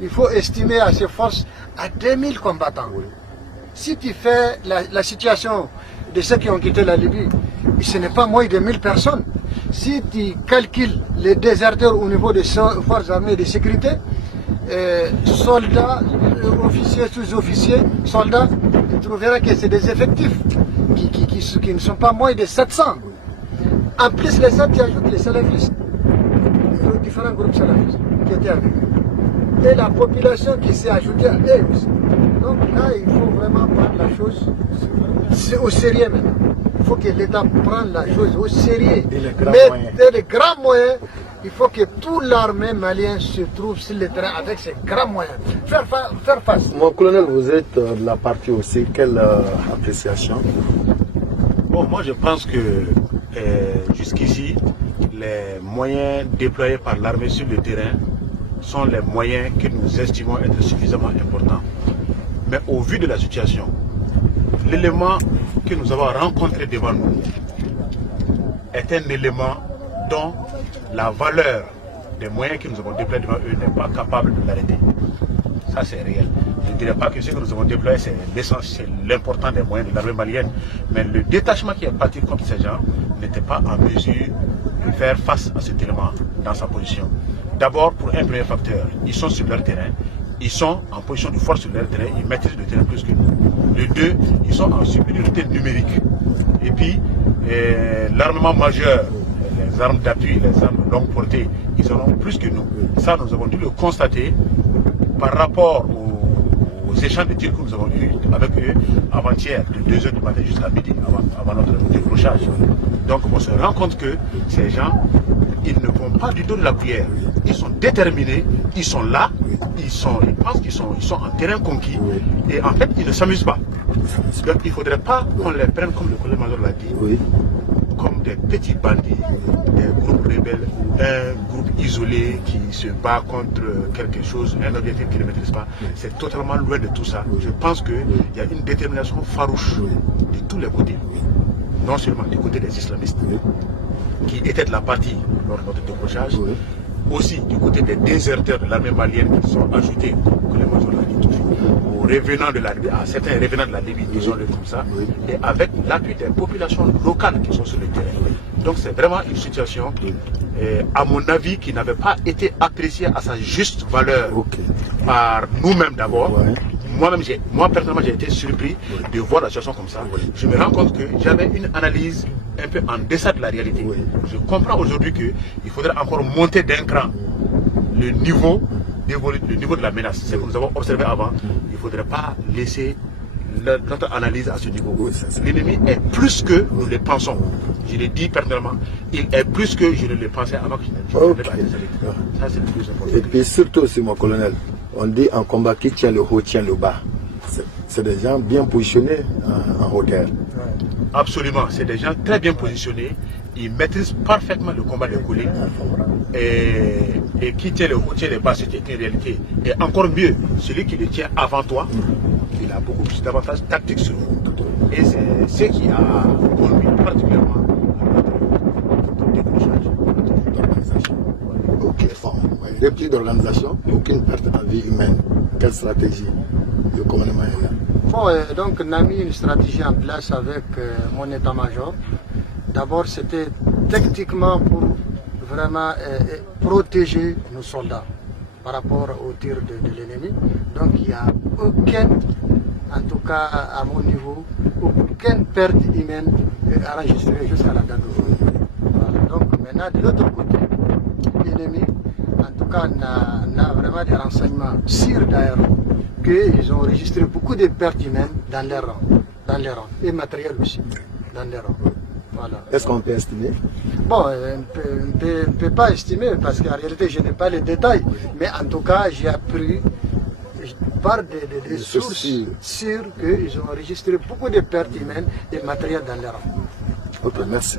il faut estimer à ces forces à 2000 combattants. Si tu fais la situation de ceux qui ont quitté la Libye, ce n'est pas moins de 1000 personnes. Si tu calcules les déserteurs au niveau des forces armées de sécurité, soldats, officiers, sous-officiers, soldats, tu trouveras que c'est des effectifs qui ne sont pas moins de 700. En plus, les autres, tu ajoutes les salafistes, les différents groupes salafistes qui étaient avec eux. Et la population qui s'est ajoutée à eux aussi. Donc là, il faut vraiment prendre la chose au sérieux maintenant. Il faut que l'État prenne la chose au sérieux. Mettre des grands moyens. Il faut que toute l'armée malienne se trouve sur le terrain avec ces grands moyens. Faire face. Mon colonel, vous êtes de la partie aussi. Quelle appréciation? Bon, moi je pense que jusqu'ici, les moyens déployés par l'armée sur le terrain sont les moyens que nous estimons être suffisamment importants. Mais au vu de la situation, l'élément que nous avons rencontré devant nous est un élément dont la valeur des moyens que nous avons déployés devant eux n'est pas capable de l'arrêter. Ça c'est réel. Je ne dirais pas que ce que nous avons déployé c'est l'essence, c'est l'important des moyens de l'armée malienne, mais le détachement qui est parti contre ces gens n'était pas en mesure de faire face à cet élément dans sa position. D'abord, pour un premier facteur, ils sont sur leur terrain, ils sont en position de force sur leur terrain, ils maîtrisent le terrain plus que nous. Le deux, ils sont en supériorité numérique. Et puis, l'armement majeur, les armes d'appui, les armes de longue portée, ils en ont plus que nous. Ça, nous avons dû le constater par rapport aux échanges de tirs que nous avons eus avec eux avant-hier, de 2h du matin jusqu'à midi, avant notre décrochage. Donc, on se rend compte que ces gens, ils ne vont pas du tout de la prière. Ils sont déterminés, ils sont là, ils pensent qu'ils sont en terrain conquis et en fait, ils ne s'amusent pas. Donc, il ne faudrait pas qu'on les prenne, comme le colonel-major l'a dit, comme des petits bandits, des groupes rebelles, un groupe isolé qui se bat contre quelque chose, un objectif qu'ils ne maîtrisent pas. C'est totalement loin de tout ça. Je pense qu'il y a une détermination farouche de tous les côtés. Non seulement du côté des islamistes, qui étaient de la partie lors de notre décrochage, aussi du côté des déserteurs de l'armée malienne qui sont ajoutés, que les majors l'ont dit toujours, aux revenants de la Libye, à certains revenants de la Libye, disons-le comme ça, et avec l'appui des populations locales qui sont sur le terrain. Donc c'est vraiment une situation, à mon avis, qui n'avait pas été appréciée à sa juste valeur par nous-mêmes d'abord. Moi personnellement j'ai été surpris de voir la situation comme ça. Je me rends compte que j'avais une analyse un peu en deçà de la réalité. Je comprends aujourd'hui qu'il faudrait encore monter d'un cran le niveau de la menace. C'est ce que nous avons observé avant. Il ne faudrait pas laisser notre analyse à ce niveau. L'ennemi est plus que nous le pensons. Je l'ai dit personnellement, il est plus que je ne le pensais avant que je ne l'ai pas dit. Ça c'est le plus important. Et puis surtout aussi mon colonel, on dit en combat qui tient le haut tient le bas. C'est des gens bien positionnés en hauteur. Absolument, c'est des gens très bien positionnés. Ils maîtrisent parfaitement le combat de coulée. Et qui tient le haut tient le bas, c'est une réalité. Et encore mieux, celui qui le tient avant toi, il a beaucoup plus d'avantages tactiques sur vous. Et c'est ce qui a conduit particulièrement à notre décrochage. Ok, fort. Depuis d'organisation, aucune perte en vie humaine. Quelle stratégie le commandement est là? Bon, donc on a mis une stratégie en place avec mon état-major. D'abord, c'était tactiquement pour vraiment protéger nos soldats par rapport au tir de l'ennemi. Donc il n'y a aucune, en tout cas à mon niveau, aucune perte humaine enregistrée jusqu'à la date d'aujourd'hui. Voilà. Donc maintenant, de l'autre côté, l'ennemi, en tout cas, n'a vraiment des renseignements sûrs d'ailleurs qu'ils ont enregistré beaucoup de pertes humaines dans les rangs, et matériel aussi, dans les rangs. Voilà. Est-ce qu'on peut estimer? Bon, on ne peut pas estimer parce qu'en réalité je n'ai pas les détails, mais en tout cas j'ai appris par des sources sûres qu'ils ont enregistré beaucoup de pertes humaines et matériel dans les rangs. Ok, merci.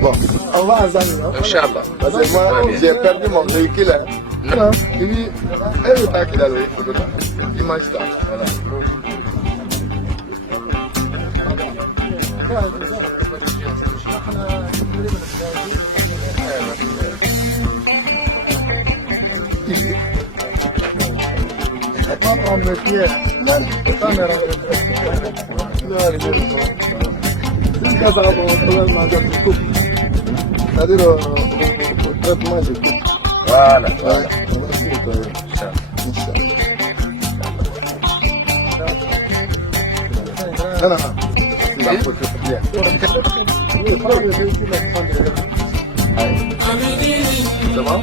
Bon, on va à Zani. Inch'Allah. Parce que moi, j'ai perdu mon véhicule. Non. Il dit, elle est pas qu'il a le véhicule. Il mange ça. Voilà. C'est pas prendre le pied. C'est pas me Jusqu'à ça, on peut même manger du couple. C'est-à-dire au traitement du couple. Voilà. Ouais, on va essayer de faire ça. Non, non, non. C'est la photo. Bien. Oui, pas le véhicule à prendre le véhicule. C'est bon?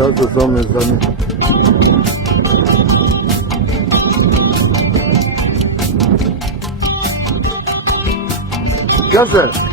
Ça, ce sont mes amis. Qu'est-ce que c'est?